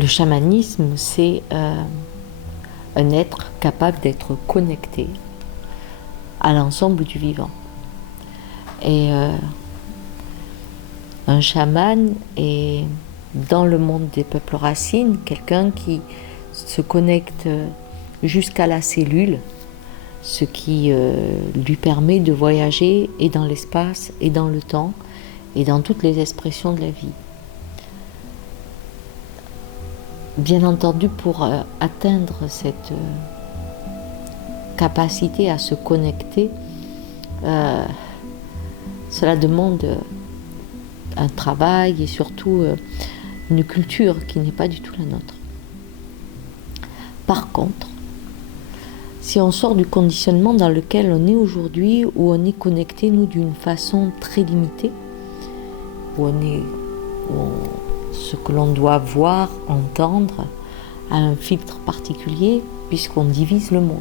Le chamanisme, c'est un être capable d'être connecté à l'ensemble du vivant. Et un chaman est, dans le monde des peuples racines, quelqu'un qui se connecte jusqu'à la cellule, ce qui lui permet de voyager et dans l'espace et dans le temps et dans toutes les expressions de la vie. Bien entendu, pour atteindre cette capacité à se connecter, cela demande un travail et surtout une culture qui n'est pas du tout la nôtre. Par contre, si on sort du conditionnement dans lequel on est aujourd'hui, où on est connecté, nous, d'une façon très limitée, ce que l'on doit voir, entendre, a un filtre particulier, puisqu'on divise le monde.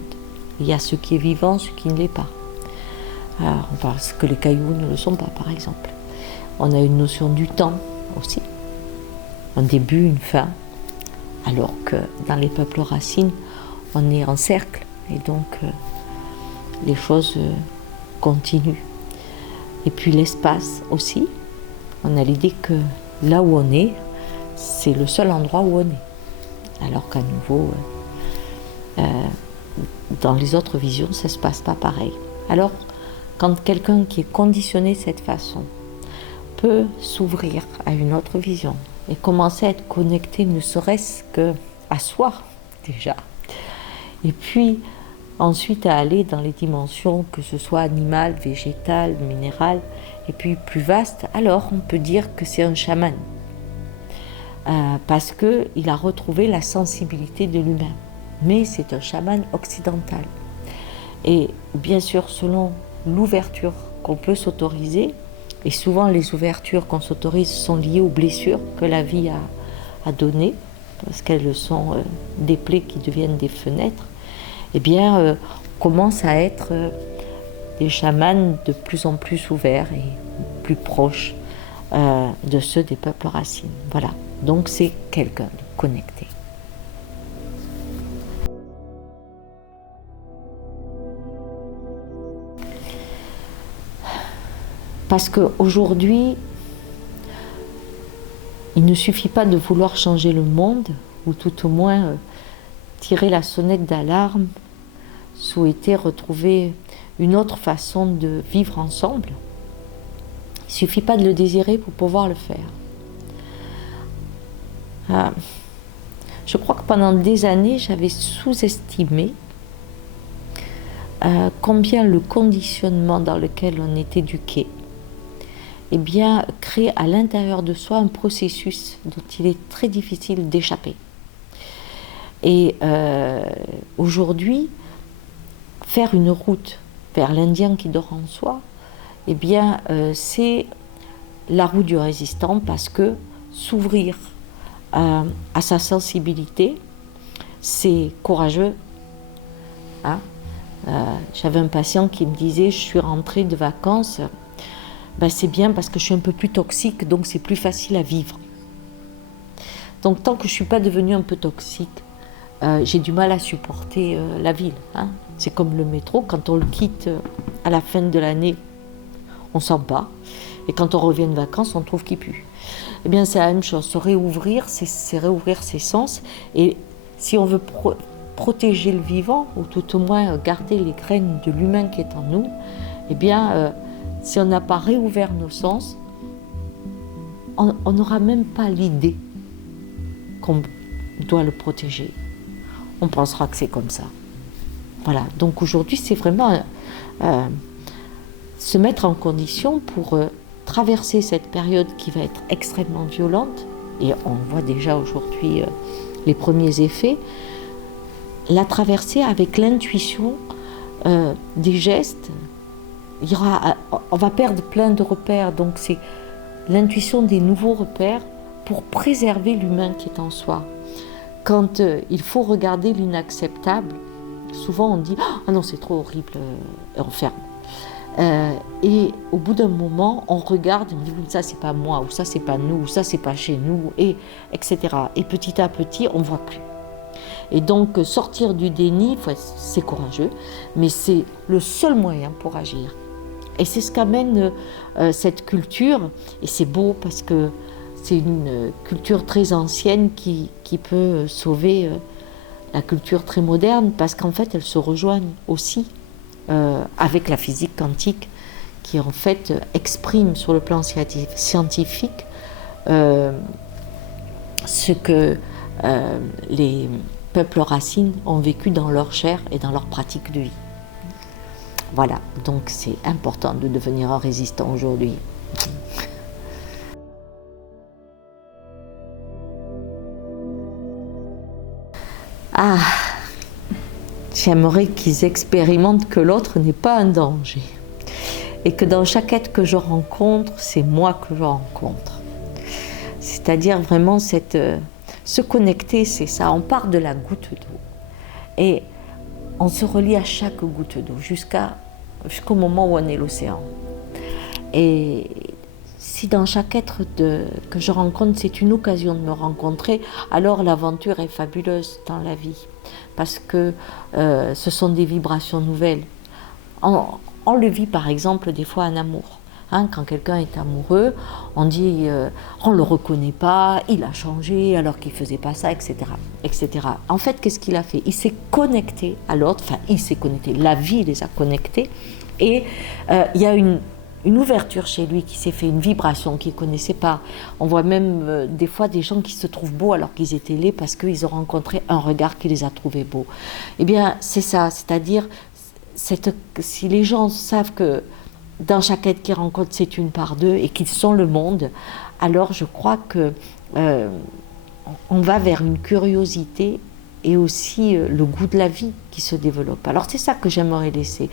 Il y a ce qui est vivant, ce qui ne l'est pas. Alors, parce que les cailloux ne le sont pas, par exemple. On a une notion du temps aussi, un début, une fin, alors que dans les peuples racines, on est en cercle, et donc les choses continuent. Et puis l'espace aussi, on a l'idée que là où on est, c'est le seul endroit où on est. Alors qu'à nouveau, dans les autres visions, ça ne se passe pas pareil. Alors, quand quelqu'un qui est conditionné de cette façon peut s'ouvrir à une autre vision et commencer à être connecté ne serait-ce qu'à soi déjà, et puis ensuite à aller dans les dimensions, que ce soit animales, végétales, minérales, et puis plus vaste, alors on peut dire que c'est un chaman. Parce qu'il a retrouvé la sensibilité de l'humain. Mais c'est un chaman occidental. Et bien sûr, selon l'ouverture qu'on peut s'autoriser, et souvent les ouvertures qu'on s'autorise sont liées aux blessures que la vie a données, parce qu'elles sont des plaies qui deviennent des fenêtres, eh bien, on commence à être des chamans de plus en plus ouverts et plus proches de ceux des peuples racines. Voilà, donc c'est quelqu'un de connecté. Parce qu'aujourd'hui, il ne suffit pas de vouloir changer le monde, ou tout au moins tirer la sonnette d'alarme, souhaiter retrouver une autre façon de vivre ensemble. Il ne suffit pas de le désirer pour pouvoir le faire. Je crois que pendant des années, j'avais sous-estimé combien le conditionnement dans lequel on est éduqué, eh bien, crée à l'intérieur de soi un processus dont il est très difficile d'échapper. Et aujourd'hui, faire une route vers l'Indien qui dort en soi, eh bien, c'est la route du résistant, parce que s'ouvrir à sa sensibilité, c'est courageux. Hein? J'avais un patient qui me disait, je suis rentrée de vacances, ben c'est bien parce que je suis un peu plus toxique, donc c'est plus facile à vivre. Donc tant que je ne suis pas devenue un peu toxique, j'ai du mal à supporter la ville. Hein. C'est comme le métro, quand on le quitte à la fin de l'année, on s'en bat. Et quand on revient de vacances, on trouve qu'il pue. Eh bien, c'est la même chose. Se réouvrir, c'est réouvrir ses sens. Et si on veut protéger le vivant, ou tout au moins garder les graines de l'humain qui est en nous, eh bien, si on n'a pas réouvert nos sens, on n'aura même pas l'idée qu'on doit le protéger. On pensera que c'est comme ça. Voilà. Donc aujourd'hui, c'est vraiment se mettre en condition pour traverser cette période qui va être extrêmement violente, et on voit déjà aujourd'hui les premiers effets, la traverser avec l'intuition des gestes. On va perdre plein de repères, donc c'est l'intuition des nouveaux repères pour préserver l'humain qui est en soi. Quand il faut regarder l'inacceptable, souvent on dit « Ah non, c'est trop horrible, et on ferme ». Et au bout d'un moment, on regarde et on dit ça c'est pas moi, ou ça c'est pas nous, ou ça c'est pas chez nous, et etc. Et petit à petit, on voit plus. Et donc sortir du déni, c'est courageux, mais c'est le seul moyen pour agir. Et c'est ce qu'amène cette culture, et c'est beau parce que c'est une culture très ancienne qui peut sauver la culture très moderne, parce qu'en fait elles se rejoignent aussi avec la physique quantique, qui en fait exprime sur le plan scientifique ce que les peuples racines ont vécu dans leur chair et dans leur pratique de vie. Voilà, donc c'est important de devenir un résistant aujourd'hui. Ah, j'aimerais qu'ils expérimentent que l'autre n'est pas un danger. Et que dans chaque être que je rencontre, c'est moi que je rencontre. C'est-à-dire vraiment se connecter, c'est ça. On part de la goutte d'eau. Et on se relie à chaque goutte d'eau jusqu'au moment où on est l'océan. Et si dans chaque être que je rencontre, c'est une occasion de me rencontrer, alors l'aventure est fabuleuse dans la vie. Parce que ce sont des vibrations nouvelles. On le vit par exemple des fois en amour. Quand quelqu'un est amoureux, on dit on ne le reconnaît pas, il a changé alors qu'il ne faisait pas ça, etc., etc. En fait, qu'est-ce qu'il a fait? Il s'est connecté à l'autre, il s'est connecté, la vie les a connectés, et il y a une ouverture chez lui qui s'est fait, une vibration qu'il ne connaissait pas. On voit même des fois des gens qui se trouvent beaux alors qu'ils étaient laids parce qu'ils ont rencontré un regard qui les a trouvés beaux. Eh bien, c'est ça, c'est-à-dire si les gens savent que dans chaque être qu'ils rencontrent, c'est une part d'eux et qu'ils sont le monde, alors je crois que on va vers une curiosité et aussi le goût de la vie qui se développe. Alors c'est ça que j'aimerais laisser,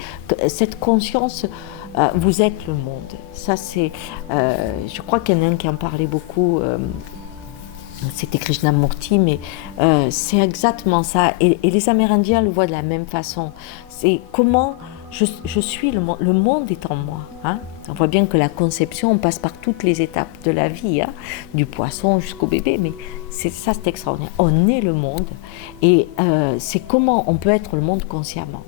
cette conscience, vous êtes le monde. Ça c'est, je crois qu'il y en a un qui en parlait beaucoup, c'était Krishnamurti, mais c'est exactement ça. Et les Amérindiens le voient de la même façon. C'est comment je suis le monde est en moi. On voit bien que la conception, on passe par toutes les étapes de la vie, du poisson jusqu'au bébé, mais c'est extraordinaire. On est le monde, et c'est comment on peut être le monde consciemment.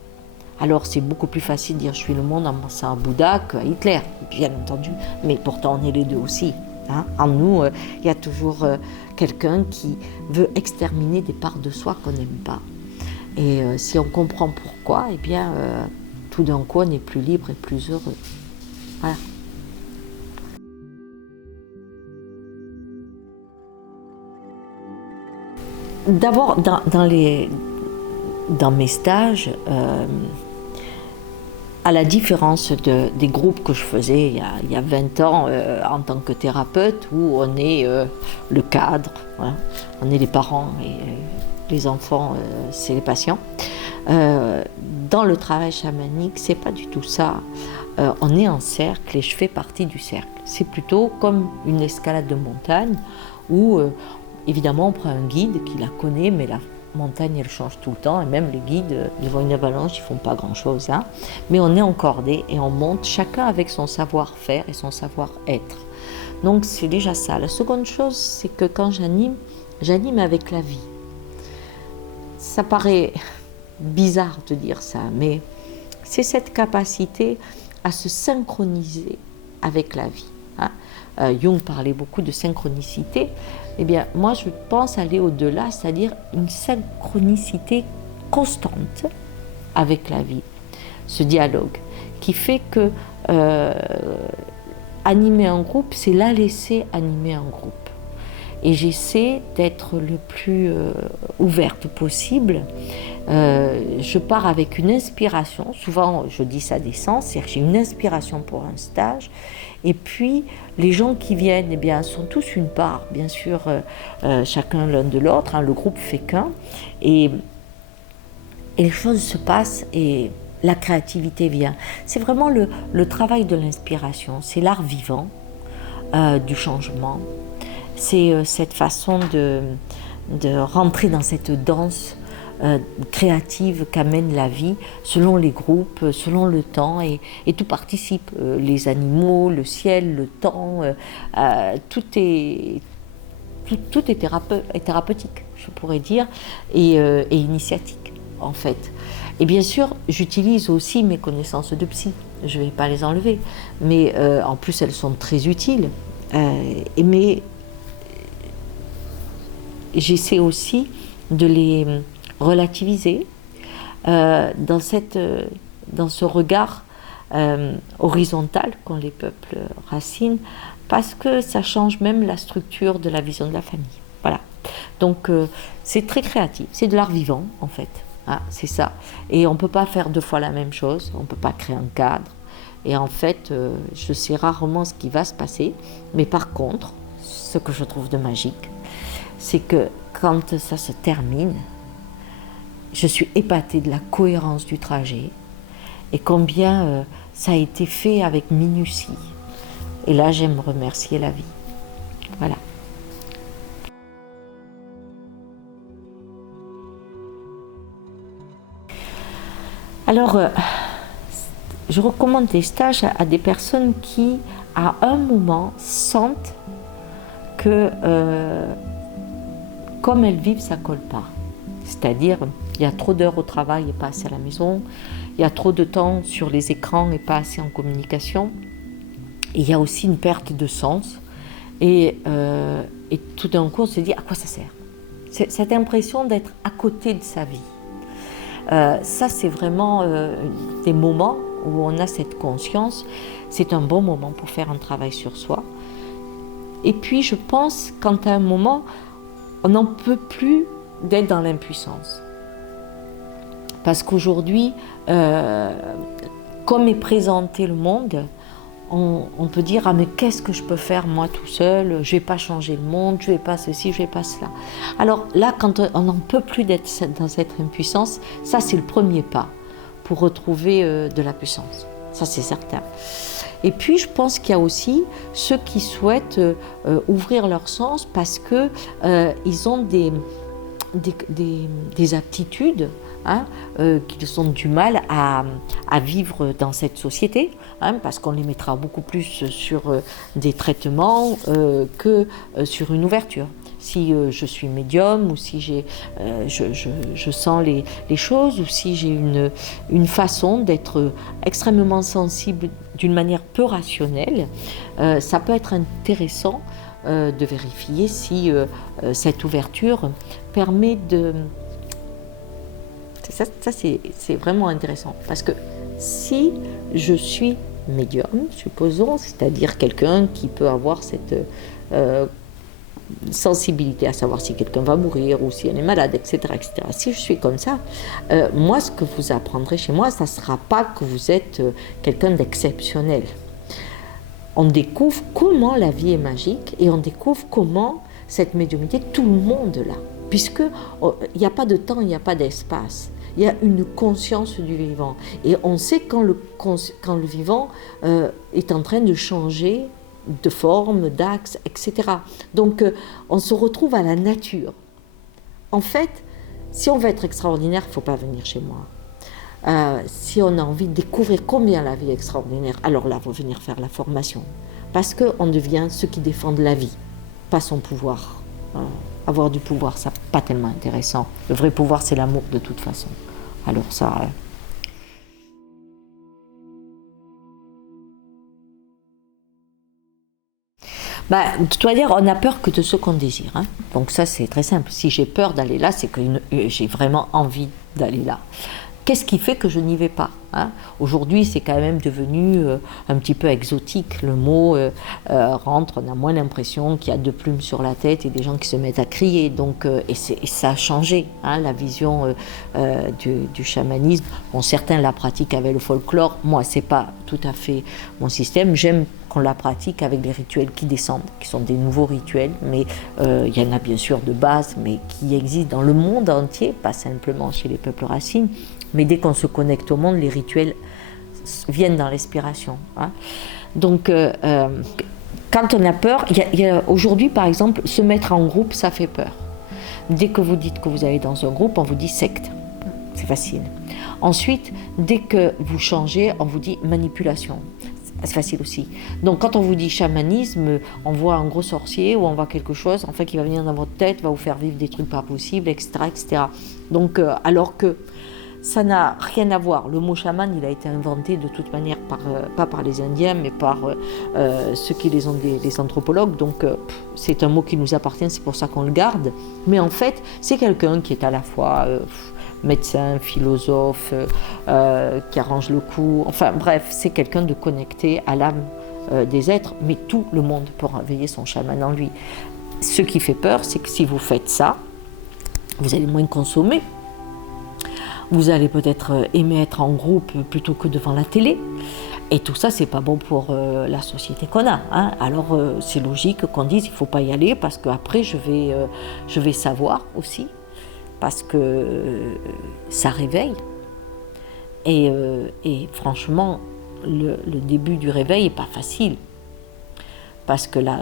Alors c'est beaucoup plus facile de dire je suis le monde en pensant à Bouddha qu'à Hitler, bien entendu, mais pourtant on est les deux aussi. En nous, il y a toujours quelqu'un qui veut exterminer des parts de soi qu'on n'aime pas. Et si on comprend pourquoi, eh bien, tout d'un coup, on est plus libre et plus heureux. Voilà. D'abord, dans mes stages, à la différence des groupes que je faisais il y a 20 ans en tant que thérapeute, où on est le cadre, voilà, on est les parents et les enfants, c'est les patients. Dans le travail chamanique, c'est pas du tout ça. On est en cercle et je fais partie du cercle. C'est plutôt comme une escalade de montagne où, évidemment, on prend un guide qui la connaît, mais la montagne, elle change tout le temps, et même les guides, devant une avalanche, ils font pas grand-chose. Mais on est en cordée et on monte, chacun avec son savoir-faire et son savoir-être. Donc c'est déjà ça. La seconde chose, c'est que quand j'anime avec la vie. Ça paraît bizarre de dire ça, mais c'est cette capacité à se synchroniser avec la vie. Jung parlait beaucoup de synchronicité. Eh bien, moi, je pense aller au-delà, c'est-à-dire une synchronicité constante avec la vie. Ce dialogue qui fait que animer un groupe, c'est la laisser animer un groupe. Et j'essaie d'être le plus ouverte possible. Je pars avec une inspiration, souvent je dis ça descend, c'est-à-dire j'ai une inspiration pour un stage, et puis les gens qui viennent, eh bien, sont tous une part, bien sûr, chacun l'un de l'autre, le groupe fait qu'un, et les choses se passent et la créativité vient. C'est vraiment le travail de l'inspiration, c'est l'art vivant du changement, c'est cette façon de rentrer dans cette danse créative qu'amène la vie, selon les groupes, selon le temps, et tout participe. Les animaux, le ciel, le temps, tout est thérapeutique, je pourrais dire, et initiatique, en fait. Et bien sûr, j'utilise aussi mes connaissances de psy, je ne vais pas les enlever, mais en plus elles sont très utiles. Mais j'essaie aussi de les relativiser dans ce regard horizontal qu'ont les peuples racines, parce que ça change même la structure de la vision de la famille. Voilà. Donc c'est très créatif, c'est de l'art vivant en fait. Ah, c'est ça. Et on ne peut pas faire deux fois la même chose, on ne peut pas créer un cadre. Et en fait, je sais rarement ce qui va se passer, mais par contre, ce que je trouve de magique, c'est que quand ça se termine, je suis épatée de la cohérence du trajet et combien ça a été fait avec minutie. Et là, j'aime remercier la vie. Voilà. Alors, je recommande les stages à des personnes qui, à un moment, sentent que comme elles vivent, ça ne colle pas. C'est-à-dire, il y a trop d'heures au travail et pas assez à la maison, il y a trop de temps sur les écrans et pas assez en communication, et il y a aussi une perte de sens, et tout d'un coup, on se dit à quoi ça sert ? Cette impression d'être à côté de sa vie. Ça, c'est vraiment des moments où on a cette conscience. C'est un bon moment pour faire un travail sur soi. Et puis, je pense qu'à un moment, on n'en peut plus d'être dans l'impuissance. Parce qu'aujourd'hui, comme est présenté le monde, on peut dire « Ah, mais qu'est-ce que je peux faire moi tout seul ? Je ne vais pas changer le monde, je ne vais pas ceci, je ne vais pas cela. » Alors là, quand on n'en peut plus d'être dans cette impuissance, ça c'est le premier pas pour retrouver de la puissance. Ça c'est certain. Et puis je pense qu'il y a aussi ceux qui souhaitent ouvrir leur sens parce qu'ils ont des aptitudes qu'ils ont du mal à vivre dans cette société, parce qu'on les mettra beaucoup plus sur des traitements que sur une ouverture. Si je suis médium, ou si je sens les choses, ou si j'ai une façon d'être extrêmement sensible d'une manière peu rationnelle, ça peut être intéressant de vérifier si cette ouverture permet de... Ça c'est vraiment intéressant, parce que si je suis médium, supposons, c'est-à-dire quelqu'un qui peut avoir cette sensibilité à savoir si quelqu'un va mourir ou si elle est malade, etc., etc. Si je suis comme ça, moi, ce que vous apprendrez chez moi, ça ne sera pas que vous êtes quelqu'un d'exceptionnel. On découvre comment la vie est magique et on découvre comment cette médiumnité, tout le monde l'a. Puisqu'il n'y a pas de temps, il n'y a pas d'espace. Il y a une conscience du vivant. Et on sait quand le vivant est en train de changer de forme, d'axe, etc. Donc on se retrouve à la nature. En fait, si on veut être extraordinaire, il ne faut pas venir chez moi. Si on a envie de découvrir combien la vie est extraordinaire, alors là, il faut venir faire la formation. Parce qu'on devient ceux qui défendent la vie, pas son pouvoir. Avoir du pouvoir, ça n'est pas tellement intéressant. Le vrai pouvoir, c'est l'amour de toute façon. Alors ça... de toute manière, on n'a peur que de ce qu'on désire. Donc ça, c'est très simple. Si j'ai peur d'aller là, c'est que j'ai vraiment envie d'aller là. Qu'est-ce qui fait que je n'y vais pas ? Aujourd'hui, c'est quand même devenu un petit peu exotique. Le mot rentre, on a moins l'impression qu'il y a deux plumes sur la tête et des gens qui se mettent à crier. Donc, et ça a changé, la vision du chamanisme. Bon, certains la pratiquent avec le folklore. Moi, c'est pas tout à fait mon système. J'aime qu'on la pratique avec des rituels qui descendent, qui sont des nouveaux rituels, mais il y en a bien sûr de base, mais qui existent dans le monde entier, pas simplement chez les peuples racines. Mais dès qu'on se connecte au monde, les rituels viennent dans l'inspiration. Donc, quand on a peur, aujourd'hui par exemple, se mettre en groupe, ça fait peur. Dès que vous dites que vous allez dans un groupe, on vous dit secte. C'est facile. Ensuite, dès que vous changez, on vous dit manipulation. C'est facile aussi. Donc quand on vous dit chamanisme, on voit un gros sorcier ou on voit quelque chose en fait, qui va venir dans votre tête, va vous faire vivre des trucs pas possibles, etc. etc. Donc, alors que ça n'a rien à voir. Le mot chaman, il a été inventé de toute manière, pas par les Indiens, mais par ceux qui les ont des anthropologues. Donc c'est un mot qui nous appartient, c'est pour ça qu'on le garde. Mais en fait, c'est quelqu'un qui est à la fois médecin, philosophe, qui arrange le coup. Enfin bref, c'est quelqu'un de connecté à l'âme des êtres, mais tout le monde peut réveiller son chaman en lui. Ce qui fait peur, c'est que si vous faites ça, vous allez moins consommer. Vous allez peut-être aimer être en groupe plutôt que devant la télé. Et tout ça, c'est pas bon pour la société qu'on a. Hein. Alors, c'est logique qu'on dise il ne faut pas y aller parce qu'après, je vais savoir aussi. Parce que ça réveille. Et franchement, le début du réveil n'est pas facile. Parce que là,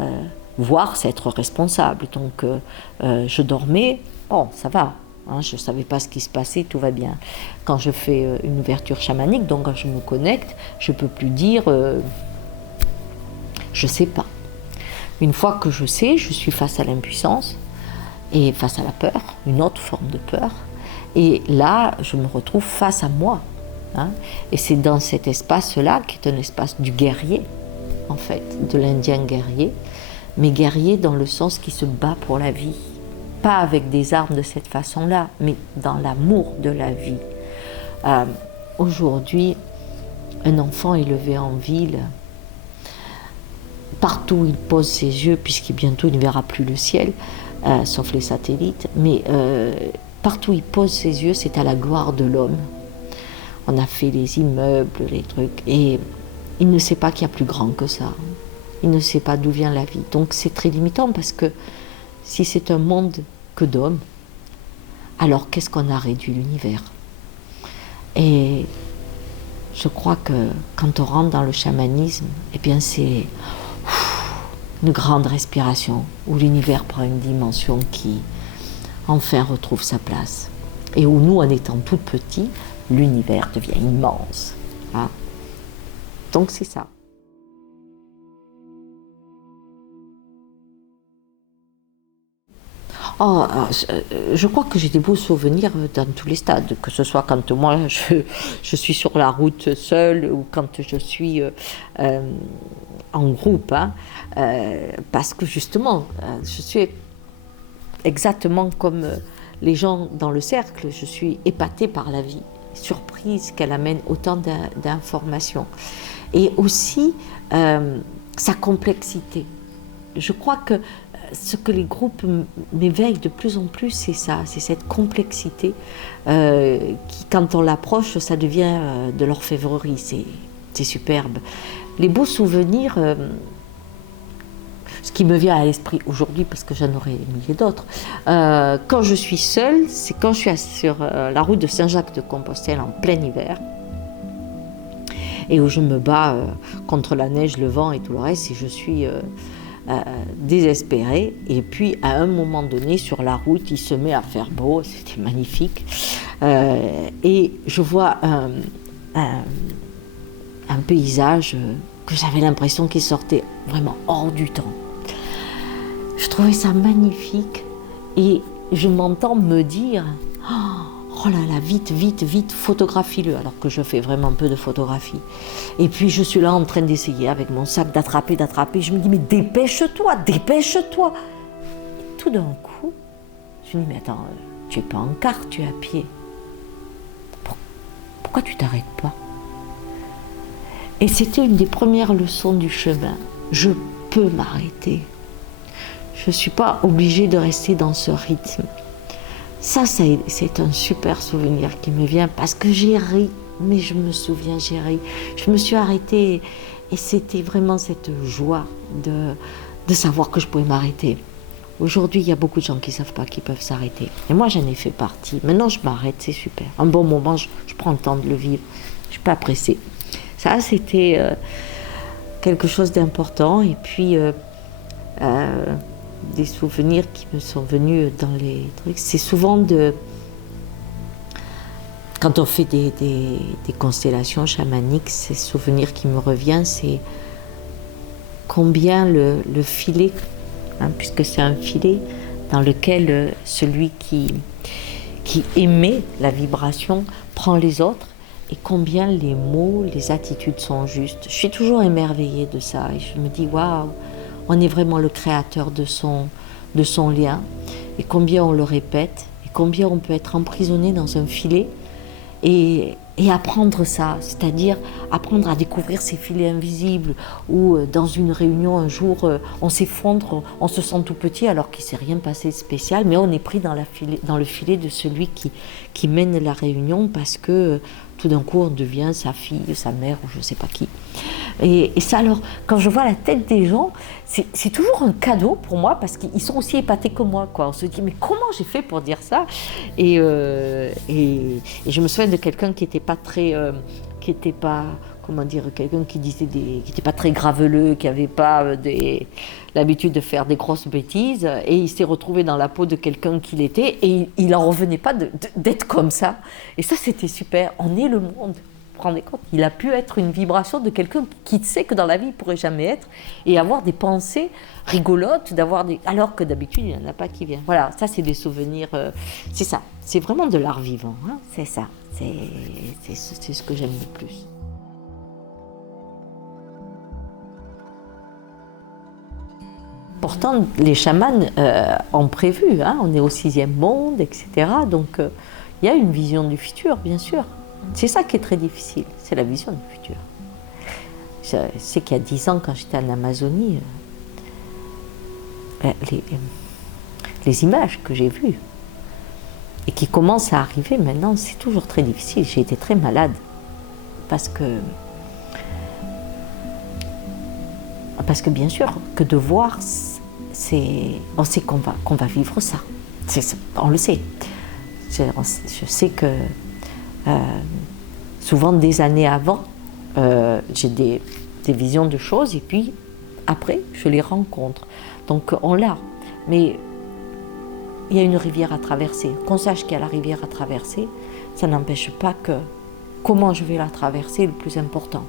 voir, c'est être responsable. Donc, je dormais, bon, ça va. Hein, je ne savais pas ce qui se passait, tout va bien. Quand je fais une ouverture chamanique, donc quand je me connecte, je ne peux plus dire je ne sais pas. Une fois que je sais, je suis face à l'impuissance et face à la peur, une autre forme de peur. Et là, je me retrouve face à moi. Hein, et c'est dans cet espace-là, qui est un espace du guerrier, en fait, de l'Indien guerrier, mais guerrier dans le sens qui se bat pour la vie. Pas avec des armes de cette façon-là, mais dans l'amour de la vie. Aujourd'hui, un enfant élevé en ville, partout où il pose ses yeux, puisqu'il bientôt il ne verra plus le ciel, sauf les satellites, mais partout où il pose ses yeux, c'est à la gloire de l'homme. On a fait les immeubles, les trucs, et il ne sait pas qu'il y a plus grand que ça. Il ne sait pas d'où vient la vie. Donc c'est très limitant, parce que si c'est un monde que d'hommes, alors qu'est-ce qu'on a réduit l'univers? Et je crois que quand on rentre dans le chamanisme, eh bien c'est une grande respiration, où l'univers prend une dimension qui enfin retrouve sa place. Et où nous, en étant tout petits, l'univers devient immense. Hein? Donc c'est ça. Oh, je crois que j'ai des beaux souvenirs dans tous les stades, que ce soit quand moi je suis sur la route seule ou quand je suis en groupe, hein, parce que justement, je suis exactement comme les gens dans le cercle, je suis épatée par la vie, surprise qu'elle amène autant d'informations. Et aussi sa complexité. Je crois que ce que les groupes m'éveillent de plus en plus, c'est ça, c'est cette complexité qui, quand on l'approche, ça devient de l'orfèvrerie, c'est superbe. Les beaux souvenirs, ce qui me vient à l'esprit aujourd'hui, parce que j'en aurais milliers d'autres, quand je suis seule, c'est quand je suis sur la route de Saint-Jacques-de-Compostelle en plein hiver, et où je me bats contre la neige, le vent et tout le reste, et je suis désespérée. Et puis à un moment donné sur la route, il se met à faire beau, c'était magnifique, et je vois un paysage que j'avais l'impression qu'il sortait vraiment hors du temps. Je trouvais ça magnifique et je m'entends me dire oh là là, vite, vite, vite, photographie-le, alors que je fais vraiment peu de photographie. Et puis je suis là en train d'essayer avec mon sac d'attraper. Je me dis, mais dépêche-toi, dépêche-toi. Et tout d'un coup, je me dis, mais attends, tu n'es pas en car, tu es à pied. Pourquoi tu t'arrêtes pas? Et c'était une des premières leçons du chemin. Je peux m'arrêter. Je ne suis pas obligée de rester dans ce rythme. Ça, c'est un super souvenir qui me vient parce que j'ai ri, mais je me souviens, j'ai ri. Je me suis arrêtée et c'était vraiment cette joie de savoir que je pouvais m'arrêter. Aujourd'hui, il y a beaucoup de gens qui ne savent pas qu'ils peuvent s'arrêter. Et moi, j'en ai fait partie. Maintenant, je m'arrête, c'est super. Un bon moment, je prends le temps de le vivre. Je ne suis pas pressée. Ça, c'était quelque chose d'important. Et puis, des souvenirs qui me sont venus dans les trucs, c'est souvent quand on fait des constellations chamaniques, ces souvenirs qui me reviennent, c'est combien le filet, puisque c'est un filet dans lequel celui qui émet la vibration prend les autres, et combien les mots, les attitudes sont justes. Je suis toujours émerveillée de ça et je me dis waouh, on est vraiment le créateur de son lien, et combien on le répète, et combien on peut être emprisonné dans un filet et apprendre ça, c'est-à-dire apprendre à découvrir ces filets invisibles, ou dans une réunion un jour on s'effondre, on se sent tout petit alors qu'il ne s'est rien passé de spécial, mais on est pris dans le filet de celui qui mène la réunion, parce que tout d'un coup on devient sa fille, sa mère ou je ne sais pas qui. Et ça, alors, quand je vois la tête des gens, c'est toujours un cadeau pour moi, parce qu'ils sont aussi épatés que moi, quoi. On se dit, mais comment j'ai fait pour dire ça? Et je me souviens de quelqu'un qui n'était pas très... comment dire, quelqu'un qui disait qui n'était pas très graveleux, qui n'avait pas l'habitude de faire des grosses bêtises, et il s'est retrouvé dans la peau de quelqu'un qu'il était, et il n'en revenait pas d'être comme ça. Et ça, c'était super. On est le monde. Vous vous rendez compte, il a pu être une vibration de quelqu'un qui sait que dans la vie il ne pourrait jamais être, et avoir des pensées rigolotes, alors que d'habitude il n'y en a pas qui viennent. Voilà, ça c'est des souvenirs, c'est ça, c'est vraiment de l'art vivant, hein, c'est ça, c'est ce que j'aime le plus. Pourtant, les chamans ont prévu, hein, on est au 6e monde, etc. Donc il y a une vision du futur, bien sûr. C'est ça qui est très difficile, c'est la vision du futur. Je sais qu'il y a 10 ans, quand j'étais en Amazonie, les images que j'ai vues et qui commencent à arriver maintenant, c'est toujours très difficile. J'ai été très malade parce que bien sûr, que de voir, on sait qu'on va vivre ça. On le sait. Je sais que souvent des années avant, j'ai des visions de choses, et puis après je les rencontre, donc on l'a, mais il y a une rivière à traverser. Qu'on sache qu'il y a la rivière à traverser, ça n'empêche pas que comment je vais la traverser est le plus important,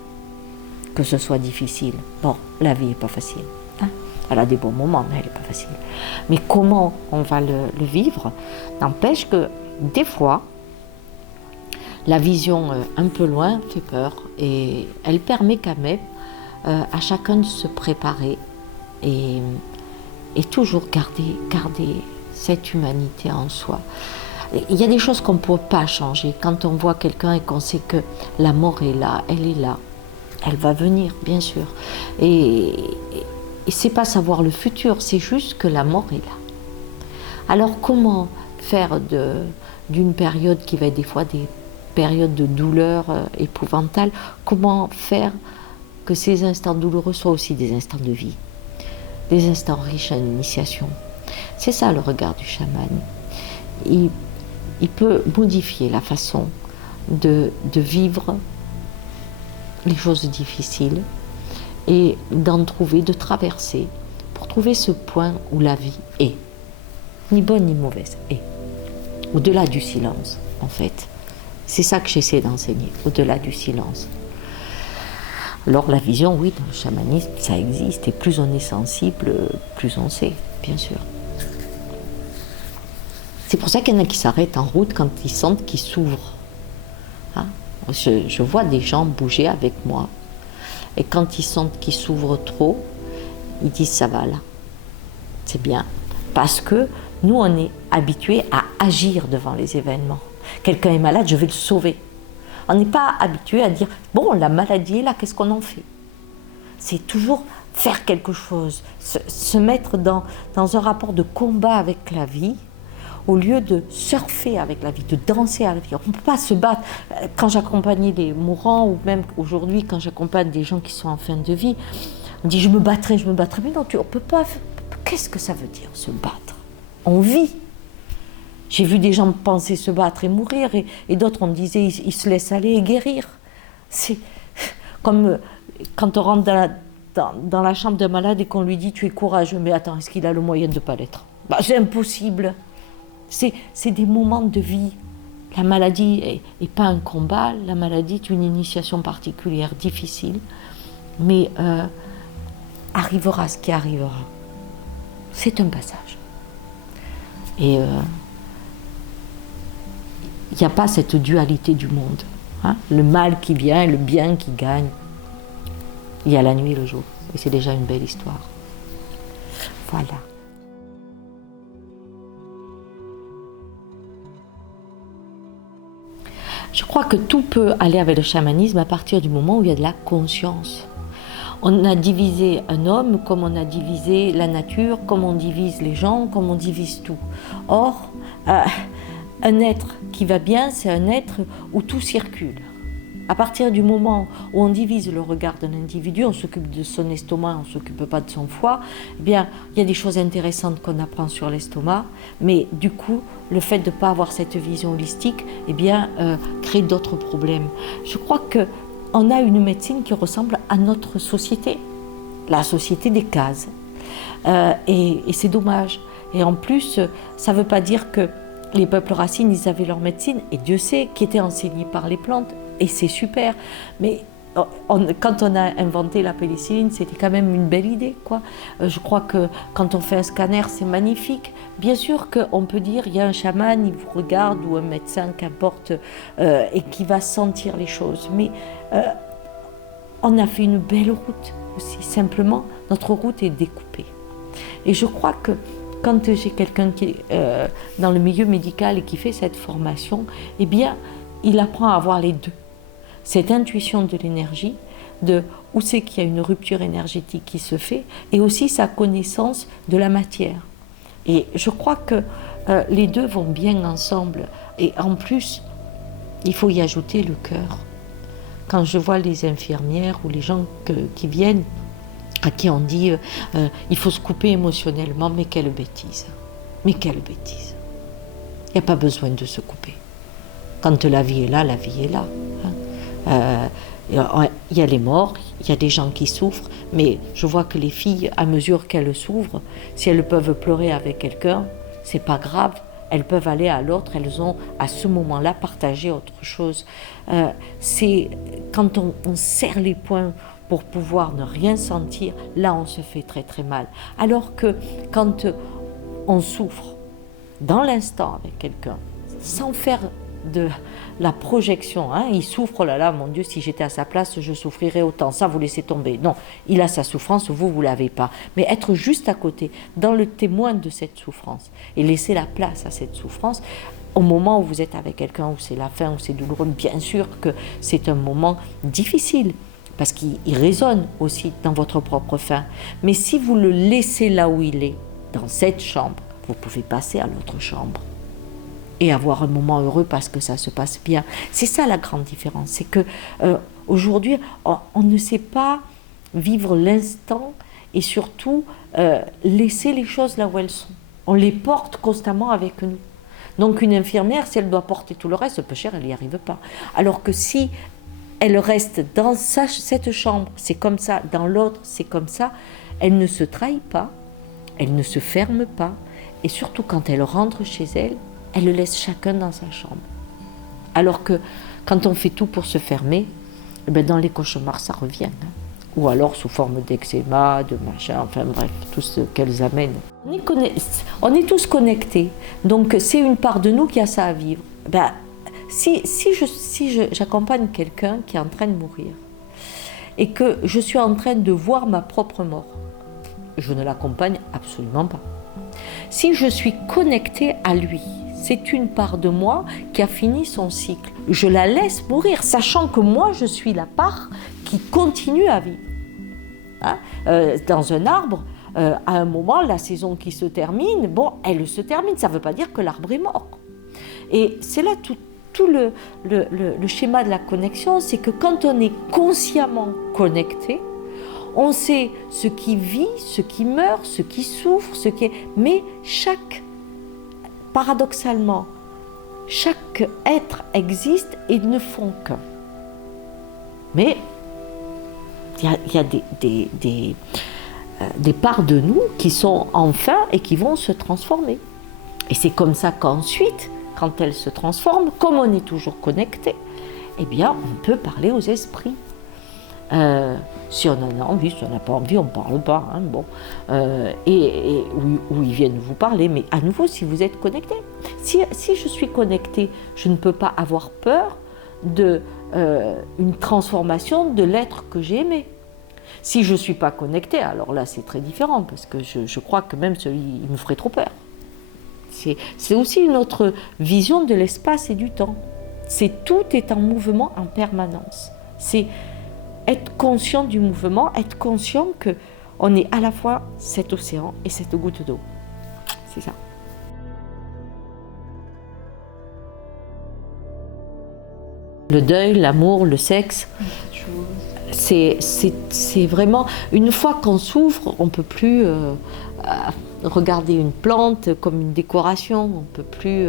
que ce soit difficile. Bon, la vie n'est pas facile, hein, elle a des bons moments, mais elle n'est pas facile, mais comment on va le vivre n'empêche que des fois la vision un peu loin fait peur, et elle permet quand même à chacun de se préparer et toujours garder cette humanité en soi. Il y a des choses qu'on ne peut pas changer. Quand on voit quelqu'un et qu'on sait que la mort est là, elle va venir, bien sûr. Et c'est pas savoir le futur, c'est juste que la mort est là. Alors comment faire d'une période qui va être des fois des période de douleur épouvantable, comment faire que ces instants douloureux soient aussi des instants de vie, des instants riches en initiation. C'est ça le regard du chaman. Il peut modifier la façon de vivre les choses difficiles et d'en trouver, de traverser, pour trouver ce point où la vie est, ni bonne ni mauvaise, est, au-delà du silence en fait. C'est ça que j'essaie d'enseigner, au-delà du silence. Alors la vision, oui, dans le chamanisme, ça existe, et plus on est sensible, plus on sait, bien sûr. C'est pour ça qu'il y en a qui s'arrêtent en route quand ils sentent qu'ils s'ouvrent. Hein? Je vois des gens bouger avec moi, et quand ils sentent qu'ils s'ouvrent trop, ils disent ça va là, c'est bien. Parce que nous, on est habitués à agir devant les événements. Quelqu'un est malade, je vais le sauver. On n'est pas habitué à dire, bon, la maladie est là, qu'est-ce qu'on en fait? C'est toujours faire quelque chose, se mettre dans un rapport de combat avec la vie, au lieu de surfer avec la vie, de danser avec la vie. On ne peut pas se battre. Quand j'accompagnais les mourants, ou même aujourd'hui, quand j'accompagne des gens qui sont en fin de vie, on dit, je me battrai. Mais non, on ne peut pas. Qu'est-ce que ça veut dire, se battre? On vit. J'ai vu des gens penser se battre et mourir, et d'autres, on me disait, ils se laissent aller et guérir. C'est comme quand on rentre dans la chambre d'un malade et qu'on lui dit « tu es courageux », mais attends, est-ce qu'il a le moyen de ne pas l'être? C'est impossible. C'est des moments de vie. La maladie n'est pas un combat, la maladie est une initiation particulière, difficile, mais arrivera ce qui arrivera. C'est un passage. Et il n'y a pas cette dualité du monde. Le mal qui vient et le bien qui gagne. Il y a la nuit et le jour. Et c'est déjà une belle histoire. Voilà. Je crois que tout peut aller avec le chamanisme à partir du moment où il y a de la conscience. On a divisé un homme comme on a divisé la nature, comme on divise les gens, comme on divise tout. Or, un être qui va bien, c'est un être où tout circule. À partir du moment où on divise le regard d'un individu, on s'occupe de son estomac, on ne s'occupe pas de son foie, eh bien, il y a des choses intéressantes qu'on apprend sur l'estomac, mais du coup, le fait de ne pas avoir cette vision holistique, eh bien, crée d'autres problèmes. Je crois qu'on a une médecine qui ressemble à notre société, la société des cases. Et c'est dommage. Et en plus, ça ne veut pas dire que les peuples racines, ils avaient leur médecine, et Dieu sait, qui était enseignée par les plantes. Et c'est super, mais quand on a inventé la pénicilline, c'était quand même une belle idée, quoi. Je crois que quand on fait un scanner, c'est magnifique. Bien sûr qu'on peut dire, il y a un chaman, il vous regarde, ou un médecin, qu'importe, et qui va sentir les choses. Mais on a fait une belle route aussi. Simplement, notre route est découpée. Et je crois que quand j'ai quelqu'un qui est dans le milieu médical et qui fait cette formation, eh bien, il apprend à avoir les deux. Cette intuition de l'énergie, de où c'est qu'il y a une rupture énergétique qui se fait, et aussi sa connaissance de la matière. Et je crois que les deux vont bien ensemble. Et en plus, il faut y ajouter le cœur. Quand je vois les infirmières ou les gens qui viennent, à qui on dit il faut se couper émotionnellement, mais quelle bêtise. Mais quelle bêtise. Il n'y a pas besoin de se couper. Quand la vie est là, la vie est là. Il y a les morts, il y a des gens qui souffrent, mais je vois que les filles, à mesure qu'elles s'ouvrent, si elles peuvent pleurer avec quelqu'un, c'est pas grave, elles peuvent aller à l'autre, elles ont à ce moment-là partagé autre chose. C'est quand on serre les poings pour pouvoir ne rien sentir, là on se fait très très mal. Alors que quand on souffre dans l'instant avec quelqu'un, sans faire de la projection, il souffre, oh là là, mon Dieu, si j'étais à sa place, je souffrirais autant, ça vous laissez tomber. Non, il a sa souffrance, vous l'avez pas. Mais être juste à côté, dans le témoin de cette souffrance, et laisser la place à cette souffrance, au moment où vous êtes avec quelqu'un, où c'est la fin, où c'est douloureux, bien sûr que c'est un moment difficile, parce qu'il résonne aussi dans votre propre fin. Mais si vous le laissez là où il est, dans cette chambre, vous pouvez passer à l'autre chambre et avoir un moment heureux parce que ça se passe bien. C'est ça la grande différence, c'est que aujourd'hui, on ne sait pas vivre l'instant et surtout laisser les choses là où elles sont. On les porte constamment avec nous. Donc une infirmière, si elle doit porter tout le reste, peu cher, elle n'y arrive pas. Alors que si elle reste dans cette chambre, c'est comme ça, dans l'autre, c'est comme ça, elle ne se trahit pas, elle ne se ferme pas, et surtout quand elle rentre chez elle, elle le laisse chacun dans sa chambre. Alors que quand on fait tout pour se fermer, eh bien dans les cauchemars, ça revient. Ou alors sous forme d'eczéma, de machin, enfin bref, tout ce qu'elles amènent. On est tous connectés, donc c'est une part de nous qui a ça à vivre. Ben, si j'accompagne quelqu'un qui est en train de mourir, et que je suis en train de voir ma propre mort, je ne l'accompagne absolument pas. Si je suis connectée à lui, c'est une part de moi qui a fini son cycle. Je la laisse mourir, sachant que moi, je suis la part qui continue à vivre. Dans un arbre, à un moment, la saison qui se termine, bon, elle se termine, ça ne veut pas dire que l'arbre est mort. Et c'est là tout le schéma de la connexion, c'est que quand on est consciemment connecté, on sait ce qui vit, ce qui meurt, ce qui souffre, mais paradoxalement, chaque être existe et ne font qu'un. Mais Il y a des parts de nous qui sont enfin et qui vont se transformer. Et c'est comme ça qu'ensuite, quand elles se transforment, comme on est toujours connecté, eh bien, on peut parler aux esprits. Si on en a envie, si on n'a pas envie, on ne parle pas. Hein, bon. Ou ils viennent vous parler, mais à nouveau, si vous êtes connecté. Si je suis connecté, je ne peux pas avoir peur d'une transformation de l'être que j'ai aimé. Si je ne suis pas connecté, alors là, c'est très différent, parce que je crois que même celui, il me ferait trop peur. C'est aussi une autre vision de l'espace et du temps. Tout est en mouvement en permanence. C'est être conscient du mouvement, être conscient qu'on est à la fois cet océan et cette goutte d'eau. C'est ça. Le deuil, l'amour, le sexe, c'est vraiment... Une fois qu'on s'ouvre, on ne peut plus regarder une plante comme une décoration, on ne peut plus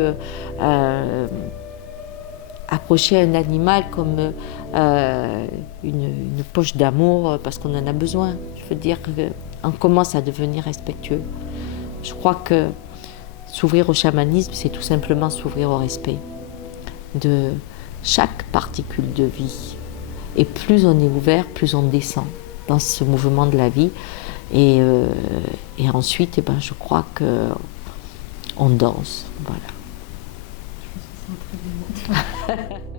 approcher un animal comme une poche d'amour parce qu'on en a besoin. Je veux dire qu'on commence à devenir respectueux. Je crois que s'ouvrir au chamanisme, c'est tout simplement s'ouvrir au respect de chaque particule de vie. Et plus on est ouvert, plus on descend dans ce mouvement de la vie. Et ensuite, je crois qu'on danse. Voilà. Je pense que c'est un très bon mot.